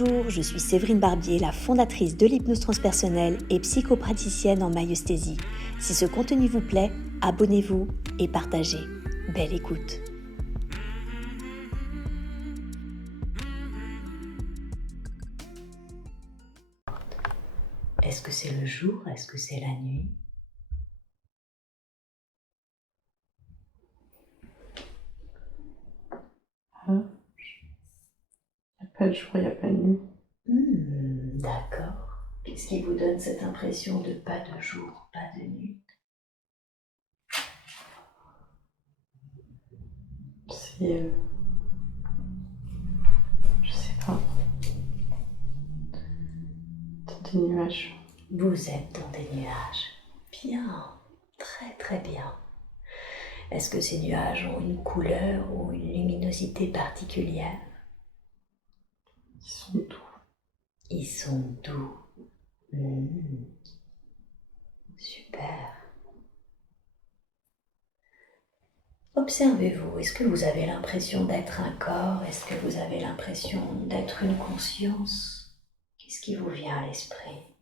Bonjour, je suis Séverine Barbier, la fondatrice de l'hypnose transpersonnelle et psychopraticienne en myosthésie. Si ce contenu vous plaît, abonnez-vous et partagez. Belle écoute. Est-ce que c'est le jour? Est-ce que c'est la nuit? Il n'y a pas de jour, il n'y a pas de nuit. D'accord. Qu'est-ce qui vous donne cette impression de pas de jour, pas de nuit? C'est... je sais pas. Des nuages. Vous êtes dans des nuages. Bien, très très bien. Est-ce que ces nuages ont une couleur ou une luminosité particulière? Ils sont doux. Ils sont doux. Super. Observez-vous, est-ce que vous avez l'impression d'être un corps? Est-ce que vous avez l'impression d'être une conscience? Qu'est-ce qui vous vient à l'esprit?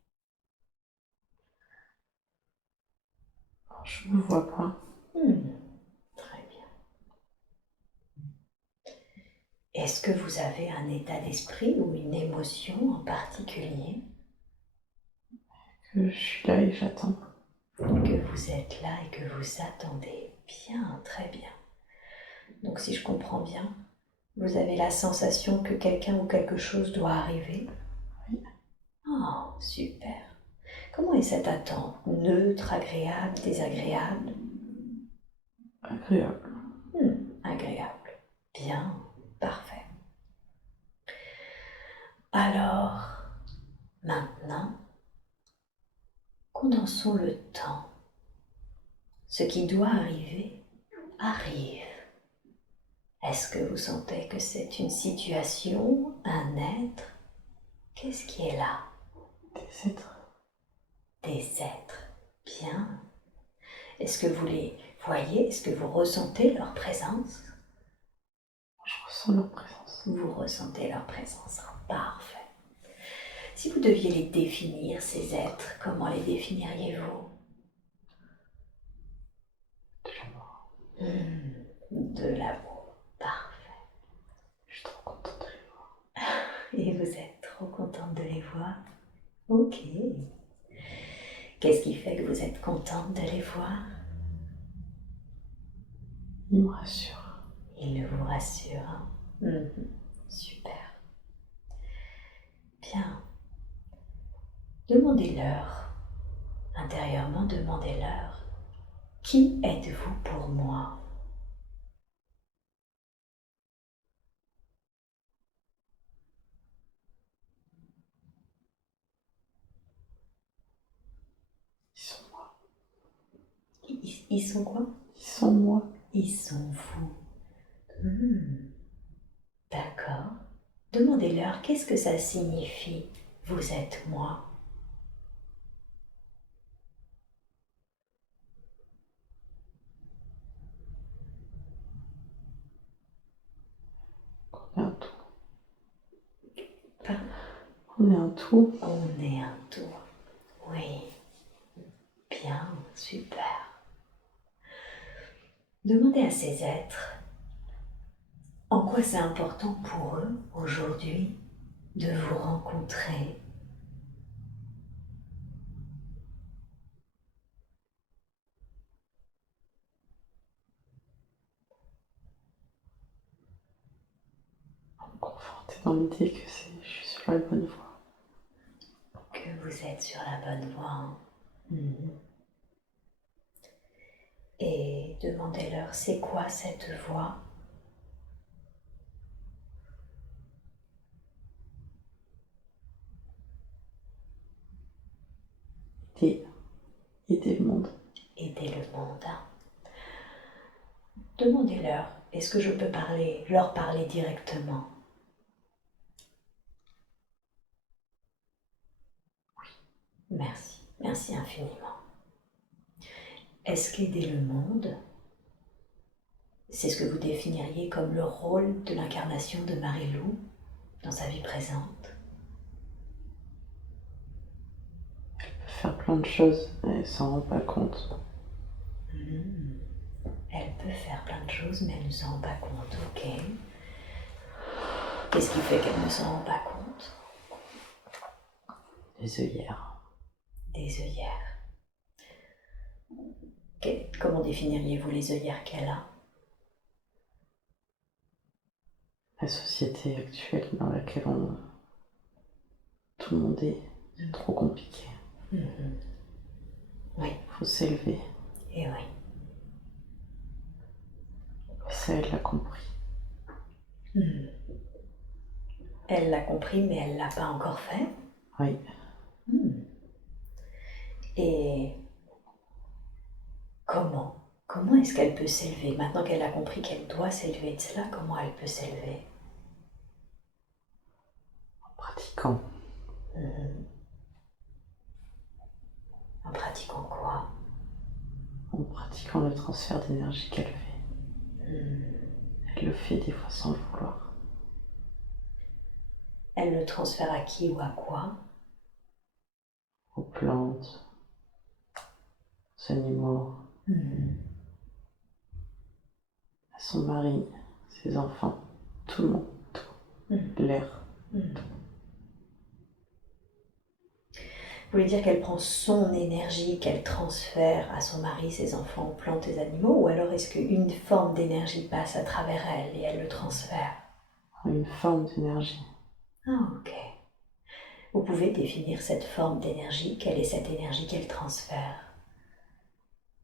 Je me vois pas. Très bien. Est-ce que vous avez un état d'esprit ou une émotion en particulier? Que je suis là et j'attends. Que vous êtes là et que vous attendez. Bien, très bien. Donc si je comprends bien, vous avez la sensation que quelqu'un ou quelque chose doit arriver? Oui. Oh, super. Comment est cette attente? Neutre, agréable, désagréable? Agréable. Agréable. Bien, parfait. Alors, maintenant, condensons le temps. Ce qui doit arriver, arrive. Est-ce que vous sentez que c'est une situation, un être? Qu'est-ce qui est là? Des êtres. Des êtres. Bien. Est-ce que vous les voyez? Est-ce que vous ressentez leur présence? Je ressens leur présence. Vous ressentez leur présence. Parfait. Si vous deviez les définir, ces êtres, comment les définiriez-vous? De l'amour. De l'amour. Parfait. Je suis trop contente de les voir. Et vous êtes trop contente de les voir? Ok. Qu'est-ce qui fait que vous êtes contente de les voir? Ils me rassurent. Ils vous rassurent. Super. Bien. Demandez-leur, intérieurement, demandez-leur, qui êtes-vous pour moi? Ils sont moi. Ils sont quoi? Ils sont moi. Ils sont vous. D'accord. Demandez-leur, qu'est-ce que ça signifie? Vous êtes moi. On est un tout. Pardon? On est un tout. On est un tout. Oui. Bien, super. Demandez à ces êtres en quoi c'est important pour eux aujourd'hui de vous rencontrer. Me conforter dans l'idée que je suis sur la bonne voie. Que vous êtes sur la bonne voie. Et demandez-leur, c'est quoi cette voie? Aider le monde. Aider le monde. Demandez-leur, est-ce que je peux leur parler directement? Merci, merci infiniment. Est-ce qu'aider le monde, c'est ce que vous définiriez comme le rôle de l'incarnation de Marie-Lou dans sa vie présente? plein de choses et elle s'en rend pas compte. Elle peut faire plein de choses, mais elle ne s'en rend pas compte, ok. Qu'est-ce qui fait qu'elle ne s'en rend pas compte? Les œillères. Des œillères. Comment définiriez-vous les œillères qu'elle a? La société actuelle dans laquelle tout le monde est, c'est trop compliqué. Oui. Faut s'élever. Et oui. Et ça, elle l'a compris. Elle l'a compris, mais elle ne l'a pas encore fait. Oui. Et comment est-ce qu'elle peut s'élever? Maintenant qu'elle a compris qu'elle doit s'élever de cela, comment elle peut s'élever? En pratiquant. En pratiquant quoi? En pratiquant le transfert d'énergie qu'elle fait. Elle le fait des fois sans le vouloir. Elle le transfère à qui ou à quoi? Aux plantes, aux animaux, à son mari, ses enfants, tout le monde, tout. L'air. Vous voulez dire qu'elle prend son énergie, qu'elle transfère à son mari, ses enfants, aux plantes et animaux, ou alors est-ce qu'une forme d'énergie passe à travers elle et elle le transfère? Une forme d'énergie. Ah, ok. Vous pouvez définir cette forme d'énergie, quelle est cette énergie qu'elle transfère?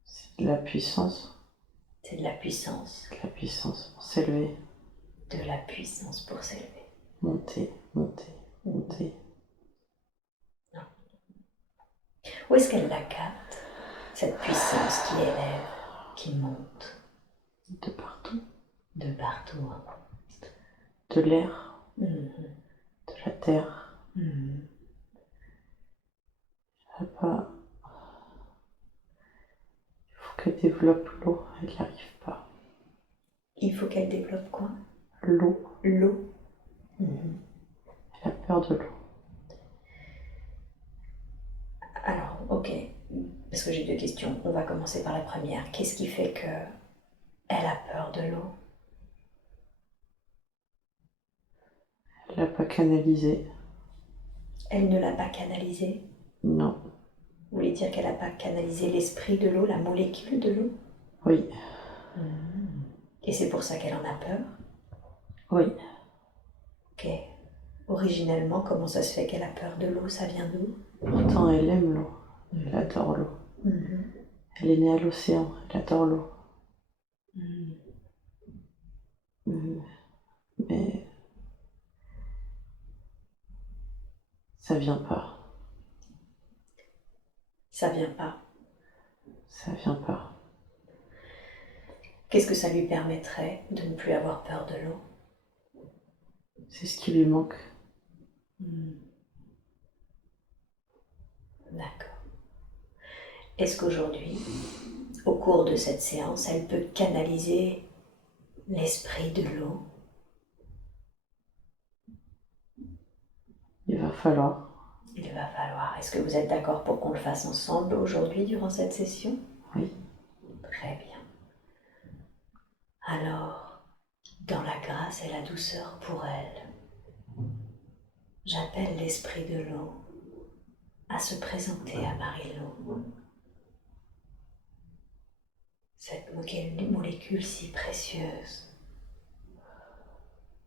C'est de la puissance. C'est de la puissance. De la puissance pour s'élever. De la puissance pour s'élever. Monter, monter, monter. Où est-ce qu'elle la capte, cette puissance qui élève, qui monte? De partout. De partout. De l'air. De la terre. Là-bas, il faut qu'elle développe l'eau, elle n'y arrive pas. Il faut qu'elle développe quoi? L'eau. L'eau. Elle a peur de l'eau. Alors, ok, parce que j'ai deux questions. On va commencer par la première. Qu'est-ce qui fait qu'elle a peur de l'eau? Elle l'a pas canalisé. Elle ne l'a pas canalisée? Non. Vous voulez dire qu'elle n'a pas canalisé l'esprit de l'eau, la molécule de l'eau? Oui. Et c'est pour ça qu'elle en a peur? Oui. Ok. Originellement, comment ça se fait qu'elle a peur de l'eau? Ça vient d'où? Pourtant, elle aime l'eau. Elle adore l'eau. Elle est née à l'océan. Elle adore l'eau. Mais ça vient pas. Ça vient pas. Ça vient pas. Qu'est-ce que ça lui permettrait de ne plus avoir peur de l'eau? C'est ce qui lui manque. D'accord. Est-ce qu'aujourd'hui, au cours de cette séance, elle peut canaliser l'esprit de l'eau? Il va falloir. Il va falloir. Est-ce que vous êtes d'accord pour qu'on le fasse ensemble aujourd'hui durant cette session? Oui. Très bien. Alors, dans la grâce et la douceur pour elle, j'appelle l'esprit de l'eau à se présenter à Marie-Lou. Cette molécule si précieuse,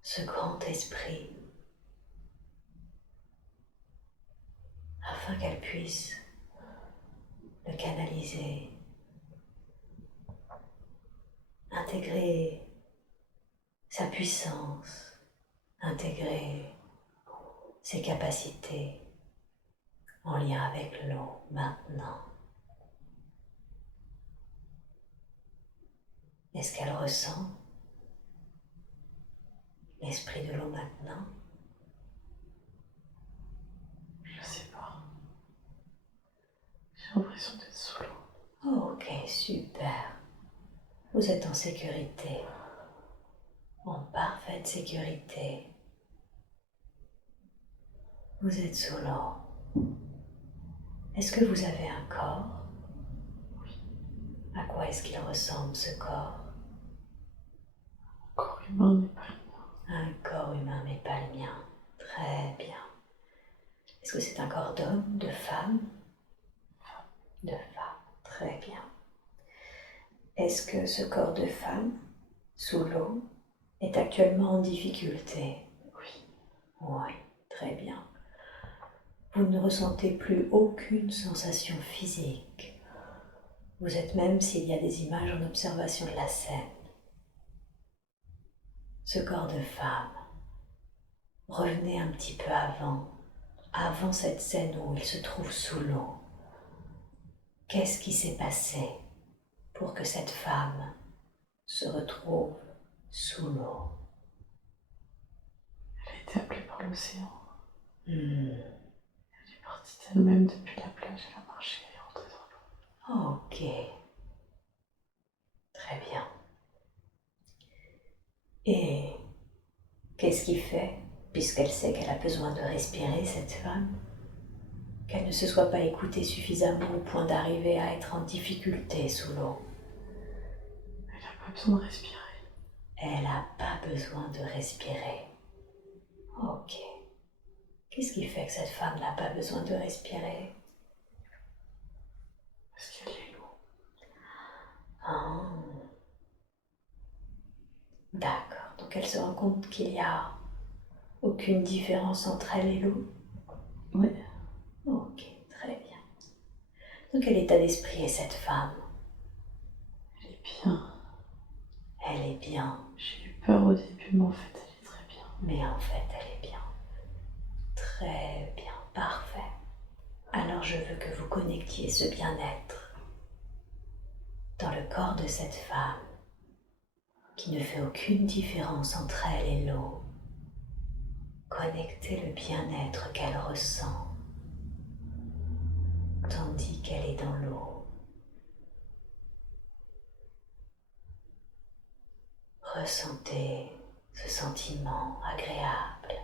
ce grand esprit, afin qu'elle puisse le canaliser, intégrer sa puissance, intégrer ses capacités en lien avec l'eau maintenant. Est-ce qu'elle ressent l'esprit de l'eau maintenant? Je sais pas. J'ai l'impression d'être sous l'eau. Oh, ok, super. Vous êtes en sécurité, en parfaite sécurité. Vous êtes sous l'eau. Est-ce que vous avez un corps? À quoi est-ce qu'il ressemble, ce corps? Corps humain, mais pas le mien. Un corps humain, mais pas le mien. Très bien. Est-ce que c'est un corps d'homme, de femme? De femme. Très bien. Est-ce que ce corps de femme, sous l'eau, est actuellement en difficulté? Oui. Oui, très bien. Vous ne ressentez plus aucune sensation physique. Vous êtes même s'il y a des images en observation de la scène. Ce corps de femme, revenez un petit peu avant cette scène où il se trouve sous l'eau. Qu'est-ce qui s'est passé pour que cette femme se retrouve sous l'eau? Elle a été appelée par l'océan. Hmm. Elle est partie d'elle-même depuis la plage, elle a marché, elle est rentrée dans l'eau. Ok. Très bien. Et qu'est-ce qui fait, puisqu'elle sait qu'elle a besoin de respirer, cette femme, qu'elle ne se soit pas écoutée suffisamment au point d'arriver à être en difficulté sous l'eau? Elle n'a pas besoin de respirer. Elle n'a pas besoin de respirer. Ok. Qu'est-ce qui fait que cette femme n'a pas besoin de respirer? Parce qu'elle est l'eau. Ah. D'accord. Donc elle se rend compte qu'il n'y a aucune différence entre elle et l'eau? Oui. Ok, très bien. Dans quel état d'esprit est cette femme? Elle est bien. Elle est bien. J'ai eu peur au début, mais en fait, elle est très bien. Mais en fait, elle est bien. Très bien, parfait. Alors je veux que vous connectiez ce bien-être dans le corps de cette femme qui ne fait aucune différence entre elle et l'eau. Connectez le bien-être qu'elle ressent tandis qu'elle est dans l'eau. Ressentez ce sentiment agréable.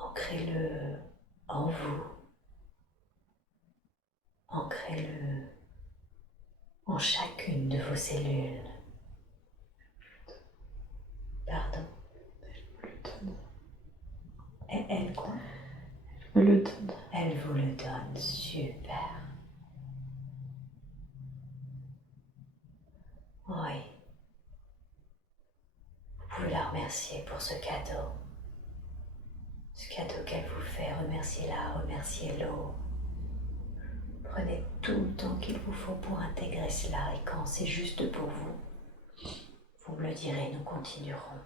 Ancrez-le en vous. Ancrez-le en chacune de vos cellules. Pardon. Elle me le donne. Et elle quoi? Elle me le donne. Elle vous le donne. Super. Oui. Vous pouvez la remercier pour ce cadeau. Ce cadeau qu'elle vous fait. Remerciez-la, remerciez l'eau. Prenez tout le temps qu'il vous faut pour intégrer cela et quand c'est juste pour vous, vous me le direz, nous continuerons.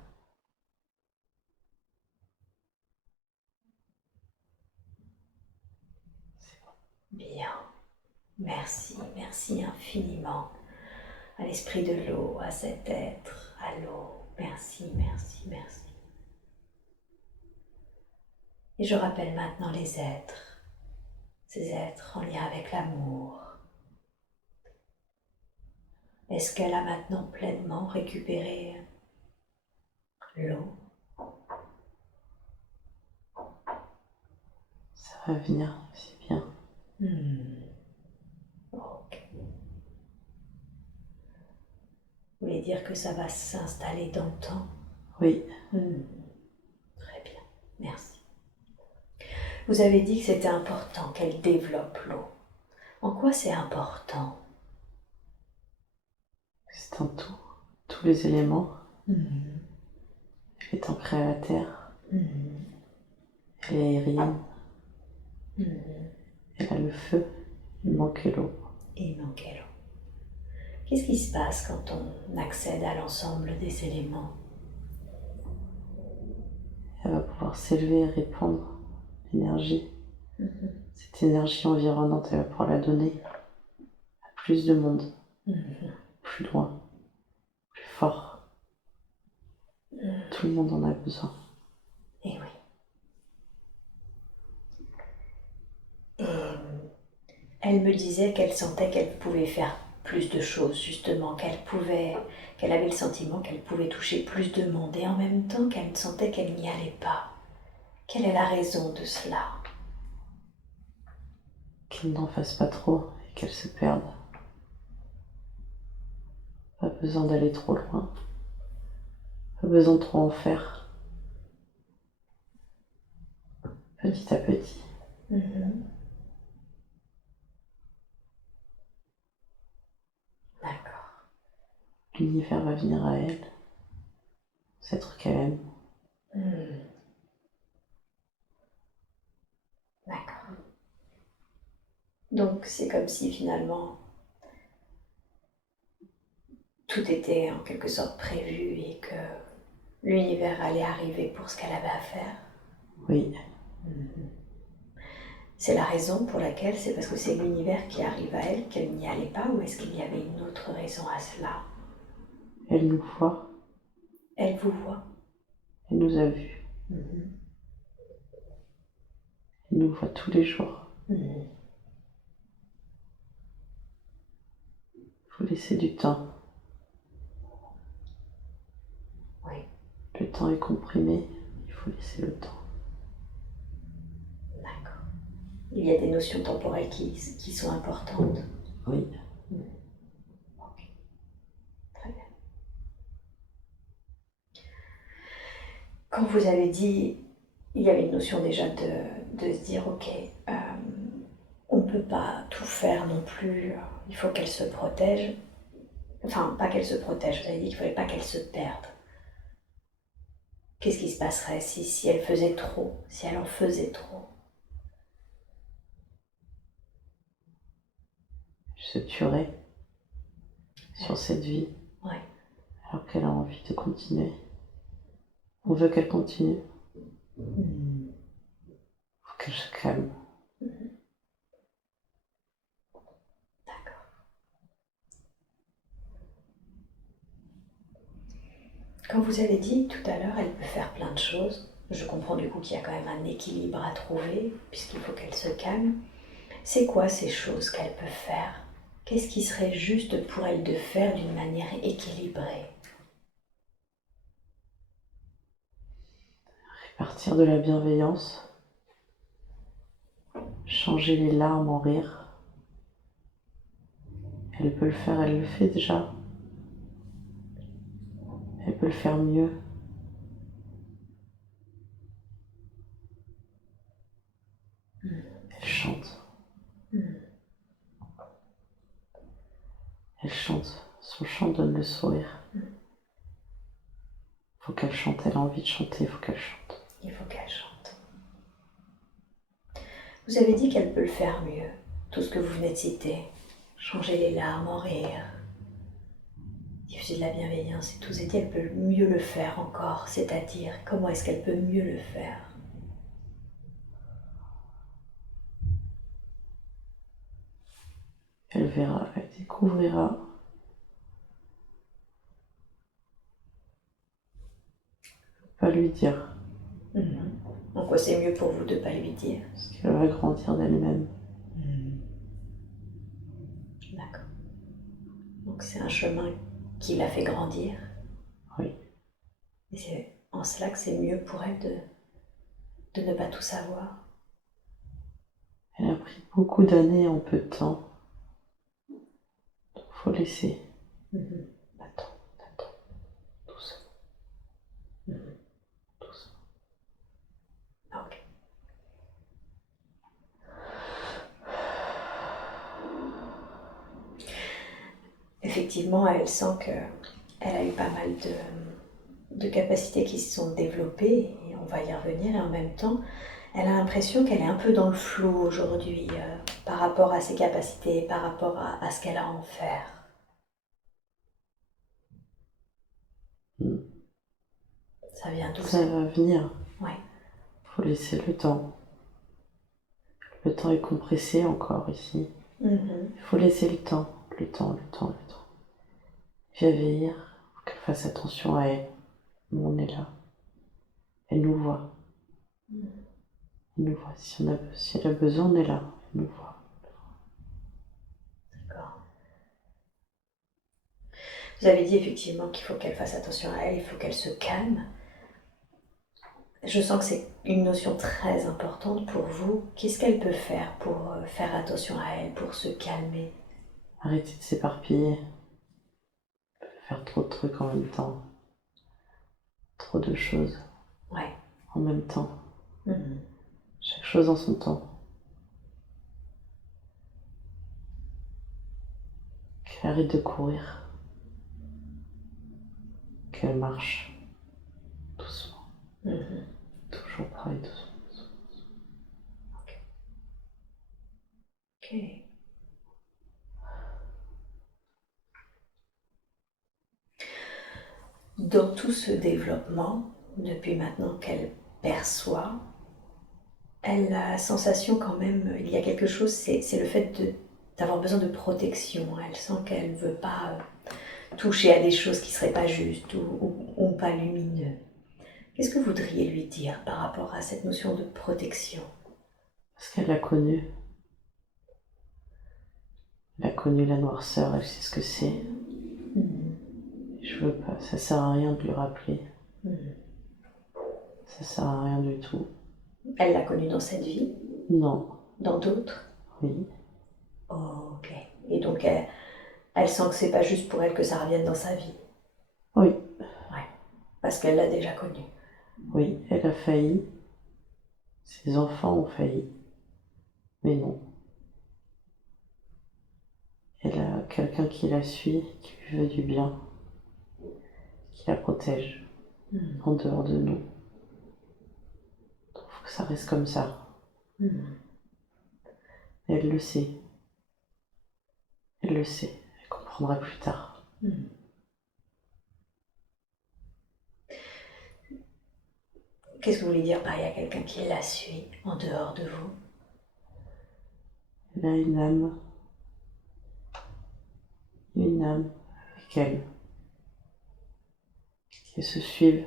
C'est bon. Bien. Merci, merci infiniment à l'esprit de l'eau, à cet être, à l'eau. Merci, merci, merci. Et je rappelle maintenant les êtres, ces êtres en lien avec l'amour. Est-ce qu'elle a maintenant pleinement récupéré l'eau? Ça va venir, c'est bien. Ok. Vous voulez dire que ça va s'installer dans le temps? Oui. Très bien, merci. Vous avez dit que c'était important qu'elle développe l'eau. En quoi c'est important? C'est un tout. Tous les éléments. Elle est ancrée à la terre. Elle est aérienne. Elle a le feu. Il manquait l'eau. Il manquait l'eau. Qu'est-ce qui se passe quand on accède à l'ensemble des éléments? Elle va pouvoir s'élever et répandre l'énergie. Cette énergie environnante, elle va pouvoir la donner à plus de monde. Plus loin. Plus fort. Tout le monde en a besoin. Et oui. Et elle me disait qu'elle sentait qu'elle pouvait faire plus de choses, justement, qu'elle avait le sentiment qu'elle pouvait toucher plus de monde, et en même temps qu'elle sentait qu'elle n'y allait pas. Quelle est la raison de cela? qu'il n'en fasse pas trop et qu'elle se perde. Pas besoin d'aller trop loin, pas besoin de trop en faire. Petit à petit. D'accord. L'univers va venir à elle, cet truc qu'elle aime. D'accord. Donc c'est comme si finalement tout était en quelque sorte prévu et que l'univers allait arriver pour ce qu'elle avait à faire. Oui. C'est la raison pour laquelle, c'est parce que c'est l'univers qui arrive à elle qu'elle n'y allait pas, ou est-ce qu'il y avait une autre raison à cela? Elle nous voit. Elle vous voit. Elle nous a vus. Elle nous voit tous les jours. Il faut laisser du temps. Oui. Le temps est comprimé, il faut laisser le temps. D'accord. Il y a des notions temporelles qui sont importantes. Oui. Ok. Très bien. Quand vous avez dit, il y avait une notion déjà de se dire, ok, on ne peut pas tout faire non plus, il faut qu'elle se protège. Enfin, pas qu'elle se protège, vous avez dit qu'il ne fallait pas qu'elle se perde. Qu'est-ce qui se passerait si elle faisait trop, si elle en faisait trop? Elle se tuerait sur cette vie. Ouais. Alors qu'elle a envie de continuer. On veut qu'elle continue. Il faut qu'elle se calme. D'accord. Quand vous avez dit tout à l'heure, elle peut faire plein de choses, je comprends du coup qu'il y a quand même un équilibre à trouver, puisqu'il faut qu'elle se calme. C'est quoi ces choses qu'elle peut faire? Qu'est-ce qui serait juste pour elle de faire d'une manière équilibrée? Partir de la bienveillance. Changer les larmes en rire. Elle peut le faire, elle le fait déjà. Elle peut le faire mieux. Elle chante. Elle chante. Son chant donne le sourire. Il faut qu'elle chante. Elle a envie de chanter, il faut qu'elle chante. Il faut qu'elle chante. Vous avez dit qu'elle peut le faire mieux. Tout ce que vous venez de citer. Changer les larmes en rire. Diffuser de la bienveillance et tout. Et elle peut mieux le faire encore. C'est-à-dire, comment est-ce qu'elle peut mieux le faire? Elle verra, elle découvrira. Pas lui dire. En quoi c'est mieux pour vous de ne pas lui dire? Parce qu'elle va grandir d'elle-même. D'accord. Donc c'est un chemin qui l'a fait grandir. Oui. Et c'est en cela que c'est mieux pour elle de ne pas tout savoir. Elle a pris beaucoup d'années en peu de temps. Il faut laisser. Attends, doucement. Doucement. Ok. Effectivement, elle sent qu'elle a eu pas mal de capacités qui se sont développées, et on va y revenir, et en même temps, elle a l'impression qu'elle est un peu dans le flou aujourd'hui par rapport à ses capacités, par rapport à ce qu'elle a à en faire. Ça vient d'où? Ça va venir. Ouais. Il faut laisser le temps. Le temps est compressé encore ici. Il faut laisser le temps. Le temps. Bienveillir. Il faut qu'elle fasse attention à elle. Nous, on est là. Elle nous voit. Elle nous voit. Si elle a besoin, on est là. Elle nous voit. D'accord. Vous avez dit effectivement qu'il faut qu'elle fasse attention à elle, il faut qu'elle se calme. Je sens que c'est une notion très importante pour vous. Qu'est-ce qu'elle peut faire pour faire attention à elle, pour se calmer? Arrêter de s'éparpiller, faire trop de trucs en même temps, trop de choses Ouais. en même temps, Mhm. chaque chose en son temps. Qu'elle arrête de courir, qu'elle marche doucement, Mhm. toujours pareil doucement. Ok. Dans tout ce développement, depuis maintenant qu'elle perçoit, elle a la sensation quand même, il y a quelque chose, c'est le fait d'avoir besoin de protection. Elle sent qu'elle ne veut pas toucher à des choses qui ne seraient pas justes ou pas lumineux. Qu'est-ce que vous voudriez lui dire par rapport à cette notion de protection? Parce qu'elle l'a connu. Elle a connu la noirceur, elle sait ce que c'est. Je veux pas, ça sert à rien de lui rappeler. Ça sert à rien du tout. Elle l'a connu dans cette vie? Non. Dans d'autres? Oui. Oh, ok. Et donc elle sent que c'est pas juste pour elle que ça revienne dans sa vie. Oui. Ouais. Parce qu'elle l'a déjà connu. Oui, elle a failli. Ses enfants ont failli. Mais non. Elle a quelqu'un qui la suit, qui lui veut du bien, qui la protège, en dehors de nous. Donc faut que ça reste comme ça. Elle le sait. Elle le sait. Elle comprendra plus tard. Qu'est-ce que vous voulez dire par il y a quelqu'un qui la suit en dehors de vous? Elle a une âme avec elle, qui se suivent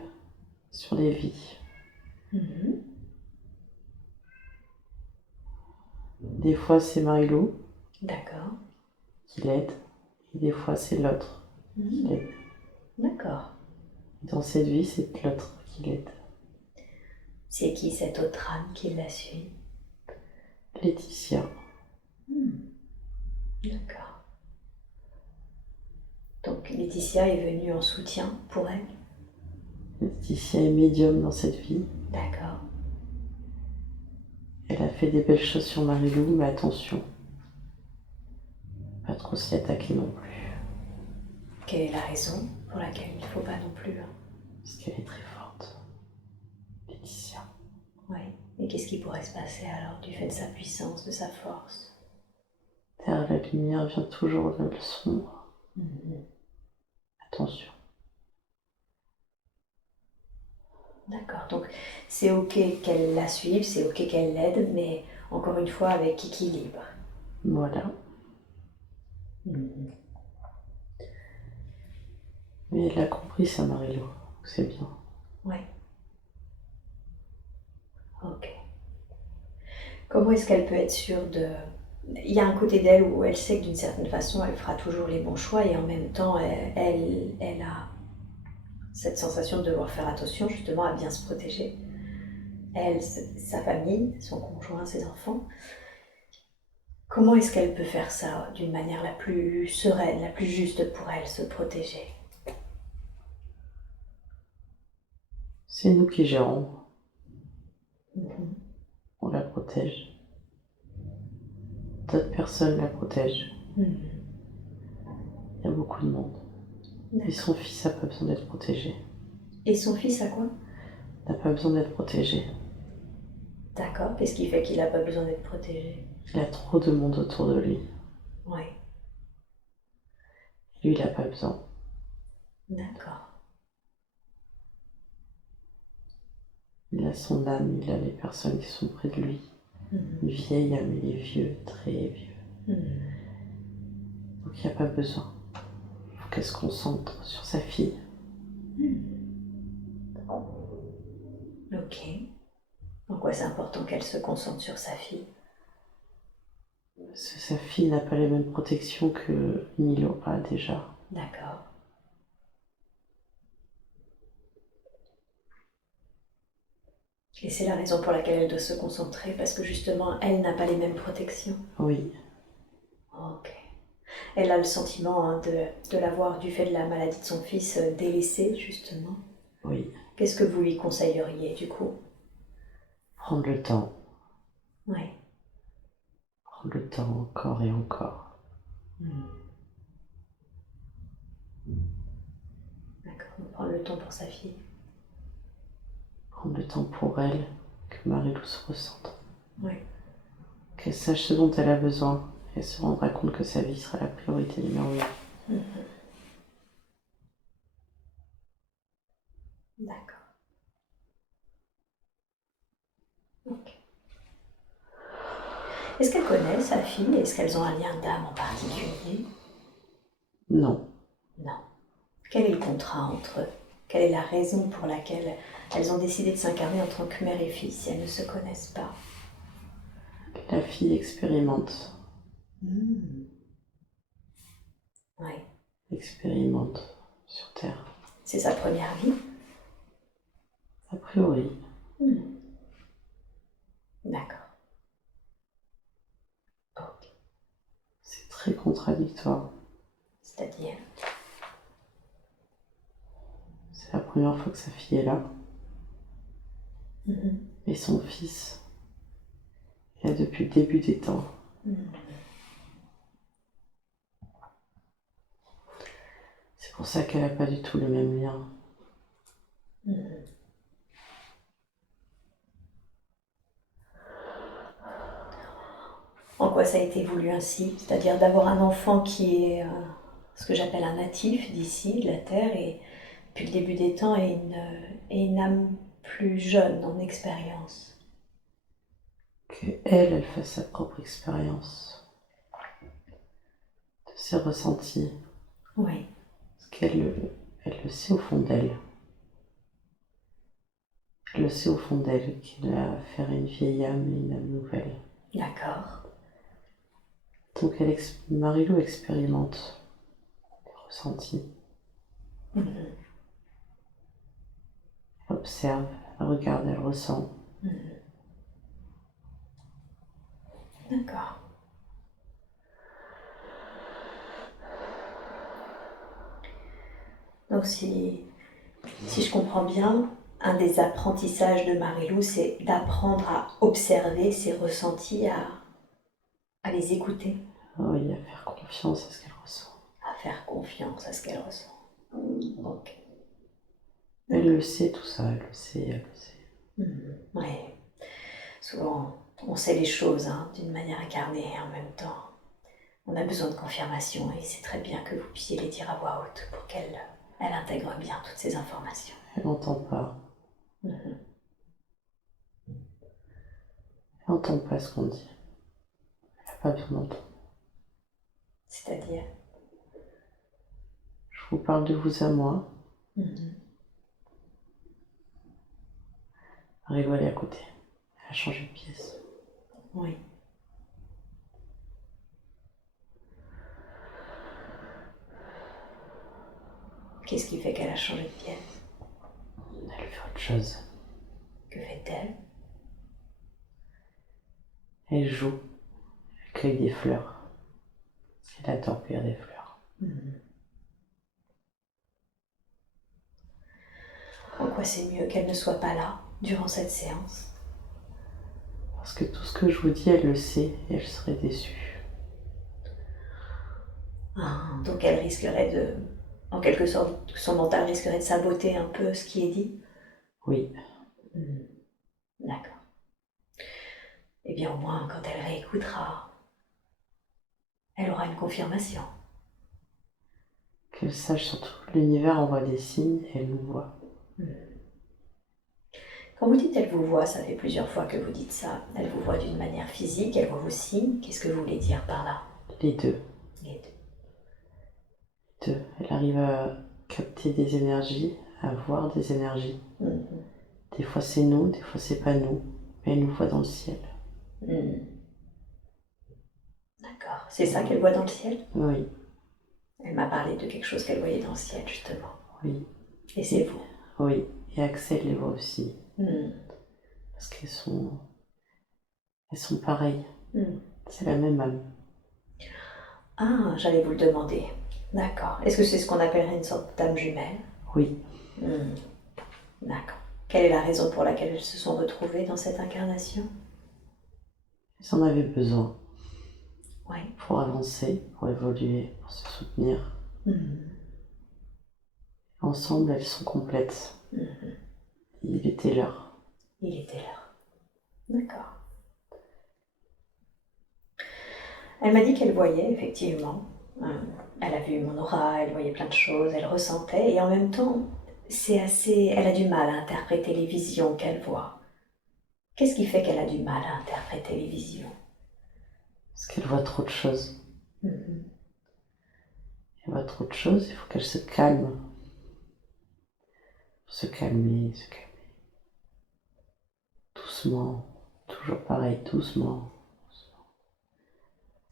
sur les vies. Des fois c'est Marilou. D'accord. Qui l'aide, et des fois c'est l'autre qui l'aide. D'accord. Dans cette vie, c'est l'autre qui l'aide. C'est qui cette autre âme qui la suit? Laetitia. D'accord. Donc Laetitia est venue en soutien pour elle? Laetitia est médium dans cette vie. D'accord. Elle a fait des belles choses sur Marilou, mais attention, pas trop s'y attaquer non plus. Quelle est la raison pour laquelle il ne faut pas non plus? Parce qu'elle est très forte, Laetitia. Oui. Et qu'est-ce qui pourrait se passer alors du fait de sa puissance, de sa force? Derrière la lumière vient toujours le sombre. Attention. D'accord. Donc c'est ok qu'elle la suive, c'est ok qu'elle l'aide, mais encore une fois avec équilibre. Voilà. Mais elle a compris ça, Marilou. C'est bien. Oui. Ok. Comment est-ce qu'elle peut être sûre de... Il y a un côté d'elle où elle sait que d'une certaine façon, elle fera toujours les bons choix et en même temps, elle a cette sensation de devoir faire attention justement à bien se protéger. Elle, sa famille, son conjoint, ses enfants. Comment est-ce qu'elle peut faire ça d'une manière la plus sereine, la plus juste pour elle, se protéger? C'est nous qui gérons. On la protège. D'autres personnes la protègent. Il y a beaucoup de monde. Et son fils n'a pas besoin d'être protégé. Et son fils a quoi? N'a pas besoin d'être protégé. D'accord, qu'est-ce qui fait qu'il n'a pas besoin d'être protégé? Il a trop de monde autour de lui. Oui. Lui, il n'a pas besoin. D'accord. Il a son âme, il a les personnes qui sont près de lui. Une vieille âme, il est vieux, très vieux. Donc il n'y a pas besoin. Il faut qu'elle se concentre sur sa fille. Ok. Pourquoi c'est important qu'elle se concentre sur sa fille? Parce que sa fille n'a pas les mêmes protections que Milo a déjà. D'accord. Et c'est la raison pour laquelle elle doit se concentrer, parce que justement, elle n'a pas les mêmes protections. Oui. Ok. Elle a le sentiment de l'avoir, du fait de la maladie de son fils, délaissée, justement. Oui. Qu'est-ce que vous lui conseilleriez, du coup? Prendre le temps. Oui. Prendre le temps encore et encore. D'accord, prendre le temps pour sa fille. Prendre le temps pour elle, que Marie-Lou se ressente. Oui. Qu'elle sache ce dont elle a besoin et se rendra compte que sa vie sera la priorité numéro 1. D'accord. Ok. Est-ce qu'elle connaît sa fille? Est-ce qu'elles ont un lien d'âme en particulier? Non. Non. Quel est le contrat entre eux? Quelle est la raison pour laquelle elles ont décidé de s'incarner en tant que mère et fille si elles ne se connaissent pas? La fille expérimente. Oui. Expérimente sur Terre. C'est sa première vie? A priori. D'accord. Ok. C'est très contradictoire. C'est-à-dire? C'est la première fois que sa fille est là. Et son fils est là depuis le début des temps. C'est pour ça qu'elle n'a pas du tout le même lien. En quoi ça a été voulu ainsi? C'est-à-dire d'avoir un enfant qui est ce que j'appelle un natif d'ici, de la Terre, et depuis le début des temps, et une âme plus jeune en expérience. Qu'elle fasse sa propre expérience de ses ressentis. Oui. Parce qu'elle le sait au fond d'elle. Elle le sait au fond d'elle qu'il a affaire à une vieille âme et une âme nouvelle. D'accord. Donc Marie-Lou expérimente les ressentis. Elle observe, elle regarde, elle ressent. D'accord. Donc si je comprends bien, un des apprentissages de Marie-Lou, c'est d'apprendre à observer ses ressentis, à les écouter. Oui, à faire confiance à ce qu'elle ressent. À faire confiance à ce qu'elle ressent. Ok. Elle le sait tout ça, elle le sait. Oui. Souvent, on sait les choses d'une manière incarnée et en même temps, on a besoin de confirmation et c'est très bien que vous puissiez les dire à voix haute pour qu'elle intègre bien toutes ces informations. Elle n'entend pas. Elle n'entend pas ce qu'on dit. Elle n'a pas besoin d'entendre. C'est-à-dire? Je vous parle de vous à moi. Marie-Lou, elle est à côté. Elle a changé de pièce. Oui. Qu'est-ce qui fait qu'elle a changé de pièce? Elle fait autre chose. Que fait-elle? Elle joue. Elle cueille des fleurs. Elle adore cueillir des fleurs. En quoi c'est mieux qu'elle ne soit pas là durant cette séance? Parce que tout ce que je vous dis, elle le sait et elle serait déçue. Donc elle risquerait en quelque sorte, son mental risquerait de saboter un peu ce qui est dit? Oui. D'accord. Eh bien au moins, quand elle réécoutera, elle aura une confirmation. Qu'elle sache surtout, l'univers envoie des signes et elle nous voit. Quand vous dites « elle vous voit », ça fait plusieurs fois que vous dites ça. Elle vous voit d'une manière physique, elle voit vos signes. Qu'est-ce que vous voulez dire par là? Les deux. Les deux. Elle arrive à capter des énergies, à voir des énergies. Des fois c'est nous, des fois c'est pas nous, mais elle nous voit dans le ciel. D'accord. C'est ça qu'elle voit dans le ciel? Oui. Elle m'a parlé de quelque chose qu'elle voyait dans le ciel, justement. Oui. Et c'est vous? Oui. Et Axel les voit aussi. Parce elles sont pareilles. Hmm. C'est la même âme. Ah, j'allais vous le demander. D'accord. Est-ce que c'est ce qu'on appellerait une sorte d'âme jumelle? Oui, Hmm. D'accord. Quelle est la raison pour laquelle elles se sont retrouvées dans cette incarnation? elles en avaient besoin Oui. pour avancer, pour évoluer, pour se soutenir. Hmm. Ensemble, elles sont complètes. Mhm. Il était l'heure. Il était là. D'accord. Elle m'a dit qu'elle voyait, effectivement. Elle a vu mon aura, elle voyait plein de choses, elle ressentait, et en même temps, c'est assez. Elle a du mal à interpréter les visions qu'elle voit. Qu'est-ce qui fait qu'elle a du mal à interpréter les visions? Parce qu'elle voit trop de choses. Mhm. Elle voit trop de choses, il faut qu'elle se calme. Se calmer, se calmer. Doucement, toujours pareil, doucement.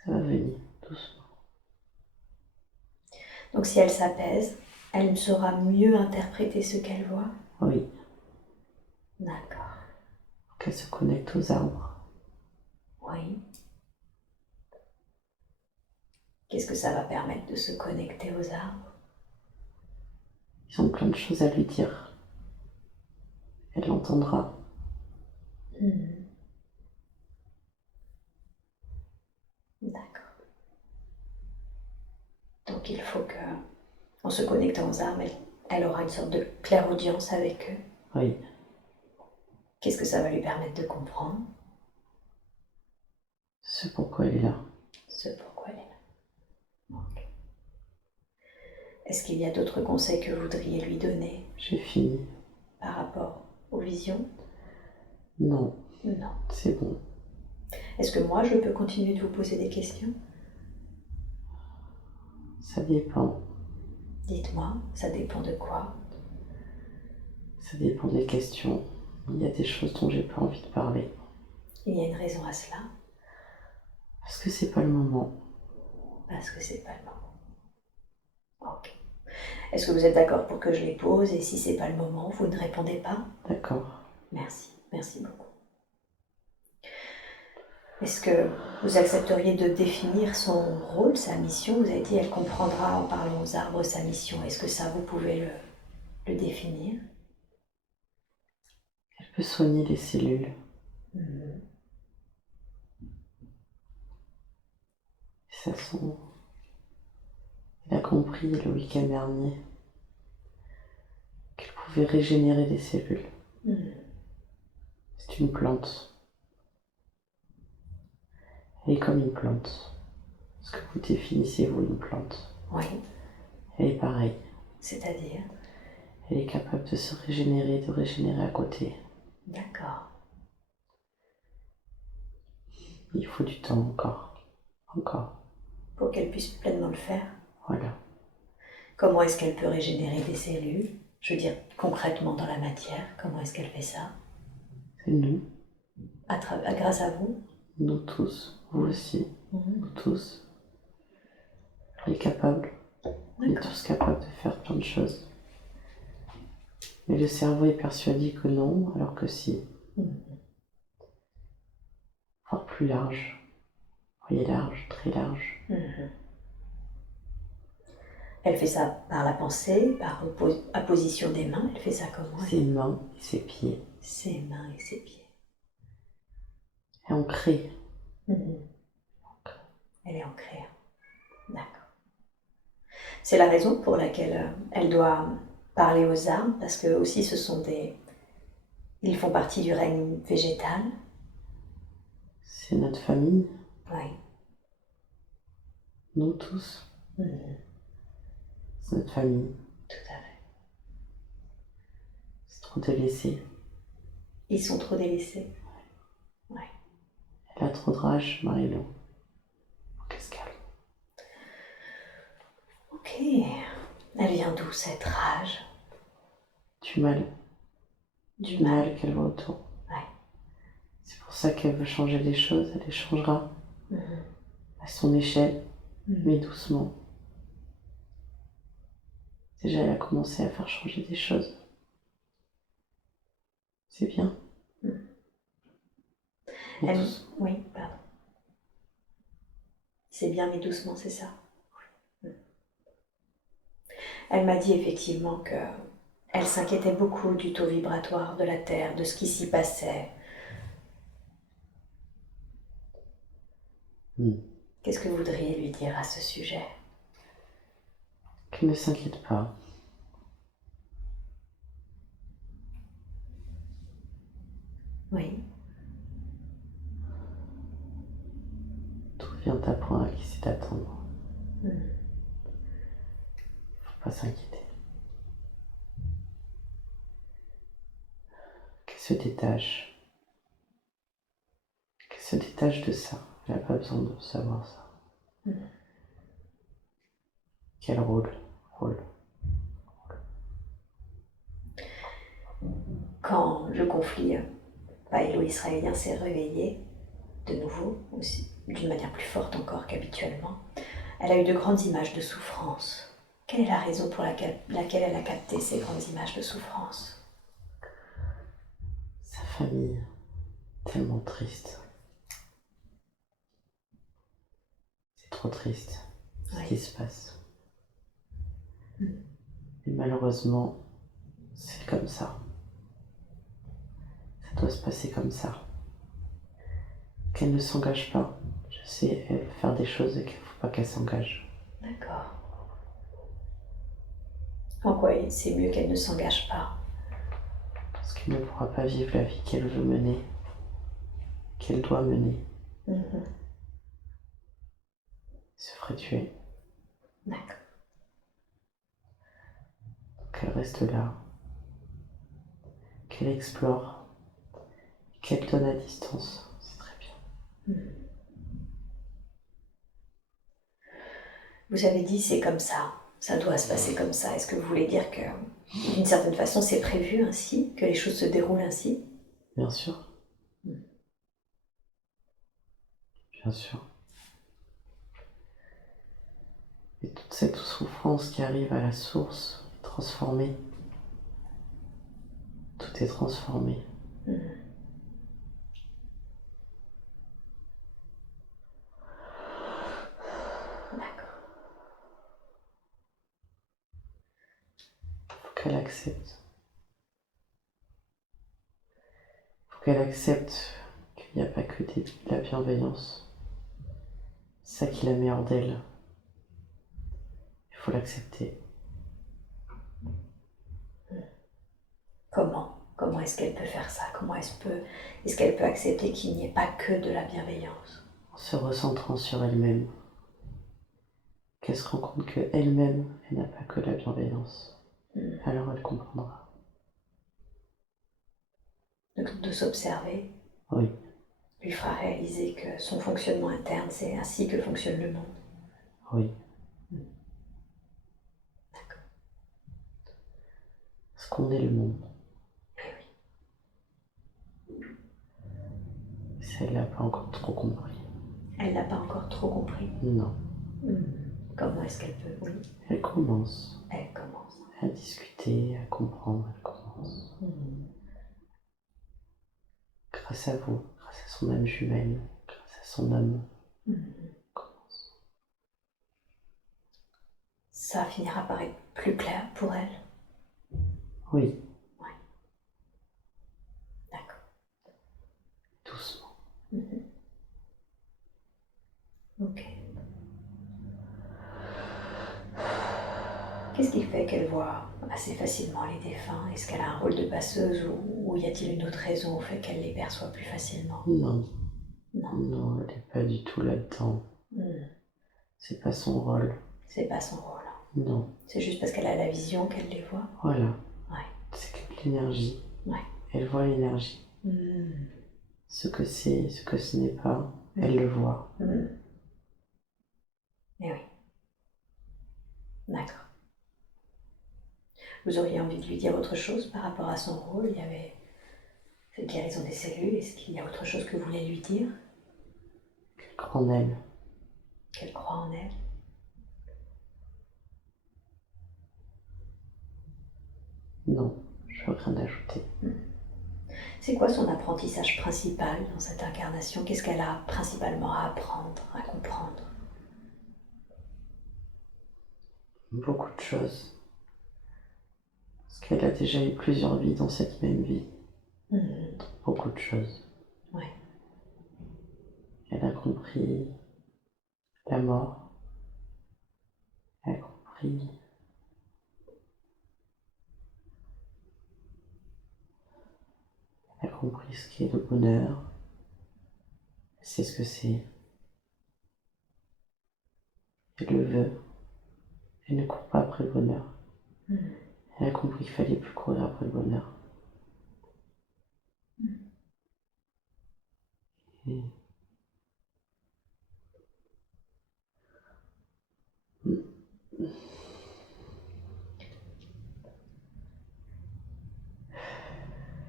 Ça va venir, doucement. Donc si elle s'apaise, elle saura mieux interpréter ce qu'elle voit. Oui, D'accord. faut qu'elle se connecte aux arbres. Oui. Qu'est-ce que ça va permettre de se connecter aux arbres? Ils ont plein de choses à lui dire. Elle l'entendra. Mhm. D'accord. Donc il faut que, en se connectant aux arbres, elle aura une sorte de clairaudience avec eux. Oui, Qu'est-ce que ça va lui permettre de comprendre? ce pourquoi elle est là. Ce pourquoi elle est là. Ok. Est-ce qu'il y a d'autres conseils que vous voudriez lui donner J'ai fini. par rapport aux visions? Non, Non. c'est bon. Est-ce que moi, je peux continuer de vous poser des questions? Ça dépend. Dites-moi, ça dépend de quoi? Ça dépend des questions. Il y a des choses dont j'ai pas envie de parler. Il y a une raison à cela, Parce que c'est pas le moment. parce que c'est pas le moment. Ok. Est-ce que vous êtes d'accord pour que je les pose et si c'est pas le moment, vous ne répondez pas? D'accord. Merci, merci beaucoup. Est-ce que vous accepteriez de définir son rôle, sa mission? Vous avez dit elle comprendra en parlant aux arbres sa mission. Est-ce que ça, vous pouvez le définir? Elle peut soigner les cellules. Mhm. Ça sent. Elle a compris le week-end dernier qu'elle pouvait régénérer des cellules. Mhm. C'est une plante. Elle est comme une plante. Ce que vous définissez, vous, une plante. Oui, Elle est pareille. c'est-à-dire? Elle est capable de se régénérer, de régénérer à côté. D'accord. Il faut du temps encore. Encore. Pour qu'elle puisse pleinement le faire. Voilà. Comment est-ce qu'elle peut régénérer des cellules? Je veux dire, concrètement dans la matière, comment est-ce qu'elle fait ça? C'est nous. Grâce à vous? Nous tous. Vous aussi. Mhm. Nous tous. Elle est capable. On est D'accord. tous capables de faire plein de choses. Mais le cerveau est persuadé que non, alors que si. Mhm. Voire plus large. Vous voyez, large, très large. Mhm. Elle fait ça par la pensée, par apposition des mains. Elle fait ça comment? Ses mains et ses pieds. Ses mains et ses pieds. Et on crée. Mhm. Elle est ancrée. D'accord. C'est la raison pour laquelle elle doit parler aux arbres, parce que aussi ce sont des... Ils font partie du règne végétal. C'est notre famille. Oui. Nous tous. Mhm. C'est notre famille. Tout à fait. C'est trop délaissé. Ils sont trop délaissés. Oui. Elle a trop de rage, Marilou. Qu'est-ce qu'elle a? Ok. Elle vient d'où cette rage? Du mal. Du Du mal. mal qu'elle voit autour. Ouais. C'est pour ça qu'elle veut changer les choses. Elle les changera Mhm. à son échelle, Mhm. mais doucement. Déjà, elle a commencé à faire changer des choses. C'est bien. Mhm. Oui, pardon. C'est bien, mais doucement, c'est ça. Elle m'a dit effectivement que elle s'inquiétait beaucoup du taux vibratoire de la Terre, de ce qui s'y passait. Qu'est-ce que vous voudriez lui dire à ce sujet? Qu'elle ne s'inquiète pas. Oui. Tout vient à point à qui c'est d'attendre. Faut pas s'inquiéter. Qu'elle se détache. Qu'elle se détache de ça. Elle n'a pas besoin de savoir ça. Qu'elle roule. Quand le conflit palélo-israélien s'est réveillé, de nouveau, aussi, d'une manière plus forte encore qu'habituellement, elle a eu de grandes images de souffrance. Quelle est la raison pour laquelle elle a capté ces grandes images de souffrance? Sa famille, tellement triste. C'est trop triste ce qui se passe. Et malheureusement, c'est comme ça. Ça doit se passer comme ça. Qu'elle ne s'engage pas. Je sais, elle veut faire des choses et qu'il ne faut pas qu'elle s'engage. D'accord. En quoi c'est mieux qu'elle ne s'engage pas? Parce qu'elle ne pourra pas vivre la vie qu'elle veut mener, qu'elle doit mener. Se ferait tuer. D'accord. Qu'elle reste là, qu'elle explore, qu'elle donne à distance, c'est très bien. Vous avez dit c'est comme ça doit se passer comme ça. Est-ce que vous voulez dire que, d'une certaine façon, c'est prévu ainsi, que les choses se déroulent ainsi? Bien sûr. Bien sûr. Et toute cette souffrance qui arrive à la source est transformée. Tout est transformé. D'accord. Il faut qu'elle accepte. Il faut qu'elle accepte qu'il n'y a pas que de la bienveillance. C'est ça qui la met hors d'elle. Il faut l'accepter. Comment est-ce qu'elle peut faire ça? Est-ce qu'elle peut accepter qu'il n'y ait pas que de la bienveillance? En se recentrant sur elle-même. Qu'elle se rend compte qu'elle-même, elle n'a pas que la bienveillance. Alors elle comprendra. De s'observer, Oui. lui fera réaliser que son fonctionnement interne, c'est ainsi que fonctionne le monde. Oui. D'accord. Parce qu'on est le monde. Ça, elle l'a pas encore trop compris. Elle n'a pas encore trop compris. Non. Comment est-ce qu'elle peut? Oui. Elle commence. Elle commence. À discuter, à comprendre, elle commence. Grâce à vous, grâce à son âme jumelle, grâce à son âme. Elle commence. Ça finira par être plus clair pour elle. Oui. Oui. D'accord. Doucement. Ok. Qu'est-ce qui fait qu'elle voit assez facilement les défunts? Est-ce qu'elle a un rôle de passeuse ou y a-t-il une autre raison au fait qu'elle les perçoit plus facilement? Non. Non. Non, elle n'est pas du tout là-dedans. C'est pas son rôle. C'est pas son rôle. Non. C'est juste parce qu'elle a la vision qu'elle les voit. Voilà. Ouais. C'est que l'énergie. Ouais. Elle voit l'énergie. Ce que c'est, ce que ce n'est pas, elle le voit. Eh oui. D'accord. Vous auriez envie de lui dire autre chose par rapport à son rôle? Il y avait cette guérison des cellules. Est-ce qu'il y a autre chose que vous voulez lui dire? Qu'elle croit en elle. Qu'elle croit en elle. Non, je veux rien ajouter. C'est quoi son apprentissage principal dans cette incarnation? Qu'est-ce qu'elle a principalement à apprendre, à comprendre? Beaucoup de choses. Parce qu'elle a déjà eu plusieurs vies dans cette même vie. Beaucoup de choses. Ouais. Elle a compris la mort. Elle a compris ce qu'est le bonheur. Elle sait ce que c'est. Elle le veut. Elle ne court pas après le bonheur. Elle a compris qu'il fallait plus courir après le bonheur. Et...